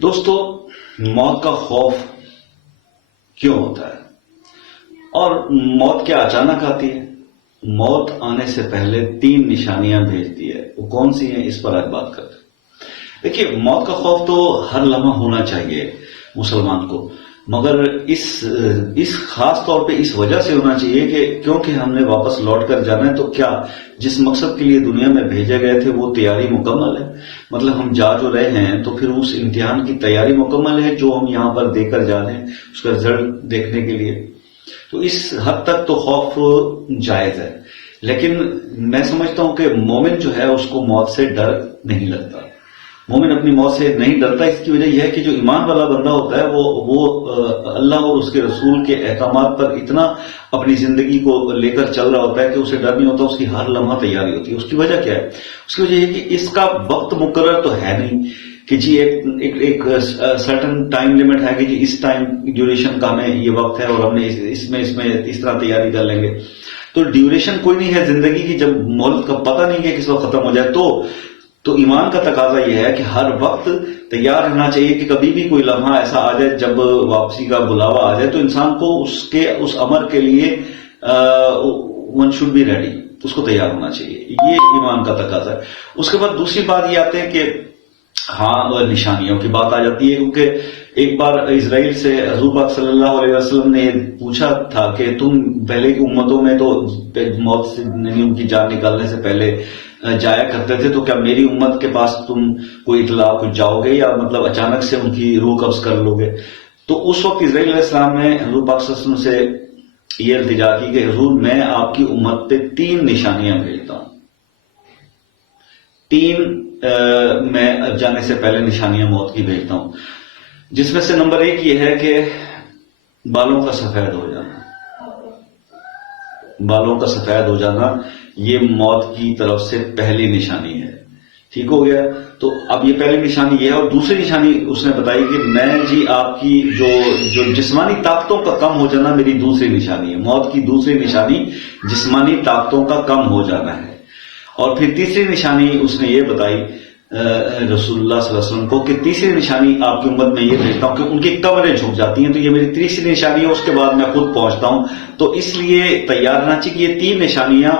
دوستو، موت کا خوف کیوں ہوتا ہے اور موت کیا اچانک آتی ہے؟ موت آنے سے پہلے 3 نشانیاں بھیجتی ہے، وہ کون سی ہیں اس پر آج بات کرتے ہیں۔ دیکھیے، موت کا خوف تو ہر لمحہ ہونا چاہیے مسلمان کو، مگر اس خاص طور پہ اس وجہ سے ہونا چاہیے کہ کیونکہ ہم نے واپس لوٹ کر جانا ہے، تو کیا جس مقصد کے لیے دنیا میں بھیجے گئے تھے وہ تیاری مکمل ہے؟ مطلب ہم جا جو رہے ہیں تو پھر اس امتحان کی تیاری مکمل ہے جو ہم یہاں پر دے کر جا رہے ہیں، اس کا رزلٹ دیکھنے کے لیے۔ تو اس حد تک تو خوف جائز ہے، لیکن میں سمجھتا ہوں کہ مومن جو ہے اس کو موت سے ڈر نہیں لگتا۔ مومن اپنی موت سے نہیں ڈرتا، اس کی وجہ یہ ہے کہ جو ایمان والا بندہ ہوتا ہے وہ اللہ اور اس کے رسول کے احکامات پر اتنا اپنی زندگی کو لے کر چل رہا ہوتا ہے کہ اسے ڈر نہیں ہوتا، اس کی ہر لمحہ تیاری ہوتی ہے۔ اس کی وجہ کیا ہے؟ اس کی وجہ یہ کہ اس کا وقت مقرر تو ہے نہیں کہ جی ایک سرٹن ٹائم لمٹ ہے کہ جی اس ٹائم ڈیوریشن کا ہمیں یہ وقت ہے اور ہم نے اس میں اس طرح تیاری کر لیں گے۔ تو ڈیوریشن کوئی نہیں ہے زندگی کی، جب مہلت کا پتہ نہیں کہ کس وقت ختم ہو جائے۔ تو ایمان کا تقاضا یہ ہے کہ ہر وقت تیار رہنا چاہیے کہ کبھی بھی کوئی لمحہ ایسا آ جائے جب واپسی کا بلاوا آ جائے، تو انسان کو اس امر کے لیے ون شوڈ بی ریڈی، اس کو تیار ہونا چاہیے۔ یہ ایمان کا تقاضا ہے۔ اس کے بعد دوسری بات یہ آتے ہیں کہ ہاں، نشانیوں کی بات آ جاتی ہے، کیونکہ ایک بار اسرائیل سے حضور پاک صلی اللہ علیہ وسلم نے پوچھا تھا کہ تم پہلے کی امتوں میں تو موت سے ان کی جان نکالنے سے پہلے جایا کرتے تھے، تو کیا میری امت کے پاس تم کوئی اطلاع کچھ جاؤ گے یا مطلب اچانک سے ان کی روح قبض کر لو گے؟ تو اس وقت اسرائیل علیہ السلام نے حضور پاک صلی اللہ علیہ وسلم سے یہ التجا کی کہ حضور میں آپ کی امت پہ 3 نشانیاں بھیجتا ہوں، 3 میں جانے سے پہلے نشانیاں موت کی بھیجتا ہوں، جس میں سے نمبر 1 یہ ہے کہ بالوں کا سفید ہو جانا۔ بالوں کا سفید ہو جانا یہ موت کی طرف سے پہلی نشانی ہے۔ ٹھیک ہو گیا؟ تو اب یہ پہلی نشانی یہ ہے، اور دوسری نشانی اس نے بتائی کہ میں جی آپ کی جو جسمانی طاقتوں کا کم ہو جانا میری دوسری نشانی ہے۔ موت کی دوسری نشانی جسمانی طاقتوں کا کم ہو جانا ہے۔ اور پھر تیسری نشانی اس نے یہ بتائی رسول اللہ صلی اللہ علیہ وسلم کو کہ تیسری نشانی آپ کی امت میں یہ بھیجتا ہوں کہ ان کی قبریں جھک جاتی ہیں، تو یہ میری تیسری نشانی ہے، اس کے بعد میں خود پہنچتا ہوں۔ تو اس لیے تیار رہنا چاہیے کہ یہ 3 نشانیاں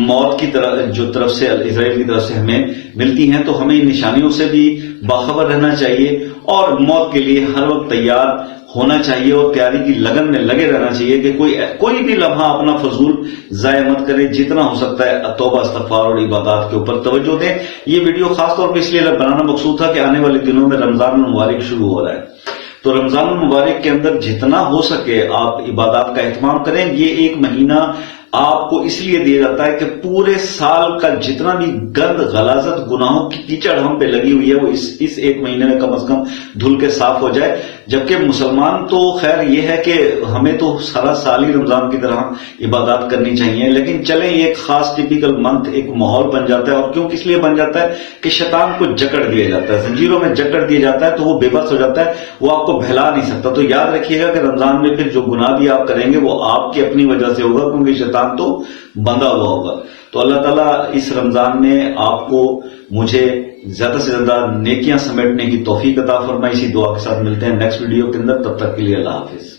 موت کی طرف سے اسرائیل کی طرف سے ہمیں ملتی ہیں، تو ہمیں ان نشانیوں سے بھی باخبر رہنا چاہیے اور موت کے لیے ہر وقت تیار ہونا چاہیے اور تیاری کی لگن میں لگے رہنا چاہیے کہ کوئی بھی لمحہ اپنا فضول ضائع مت کرے، جتنا ہو سکتا ہے توبہ استغفار اور عبادات کے اوپر توجہ دیں۔ یہ ویڈیو خاص طور پہ اس لیے بنانا مقصود تھا کہ آنے والے دنوں میں رمضان المبارک شروع ہو رہا ہے، تو رمضان المبارک کے اندر جتنا ہو سکے آپ عبادات کا اہتمام کریں۔ یہ 1 مہینہ آپ کو اس لیے دیا جاتا ہے کہ پورے سال کا جتنا بھی گند غلاظت گناہوں کی کیچڑ ہم پہ لگی ہوئی ہے وہ اس 1 مہینے میں کم از کم دھل کے صاف ہو جائے۔ جبکہ مسلمان تو خیر یہ ہے کہ ہمیں تو سارا سال ہی رمضان کی طرح عبادات کرنی چاہیے، لیکن چلیں یہ ایک خاص ٹپیکل منتھ ایک ماحول بن جاتا ہے، اور کیوں کس لیے بن جاتا ہے کہ شیطان کو جکڑ دیا جاتا ہے، زنجیروں میں جکڑ دیا جاتا ہے، تو وہ بے بس ہو جاتا ہے، وہ آپ کو بہلا نہیں سکتا۔ تو یاد رکھیے گا کہ رمضان میں پھر جو گناہ بھی آپ کریں گے وہ آپ کی اپنی وجہ سے ہوگا، کیونکہ شیطان تو بندھا ہوا ہوگا۔ تو اللہ تعالیٰ اس رمضان میں آپ کو مجھے زیادہ سے زیادہ نیکیاں سمیٹنے کی توفیق عطا فرمائے۔ اسی دعا کے ساتھ ملتے ہیں نیکسٹ ویڈیو کے اندر، تب تک کے لیے اللہ حافظ۔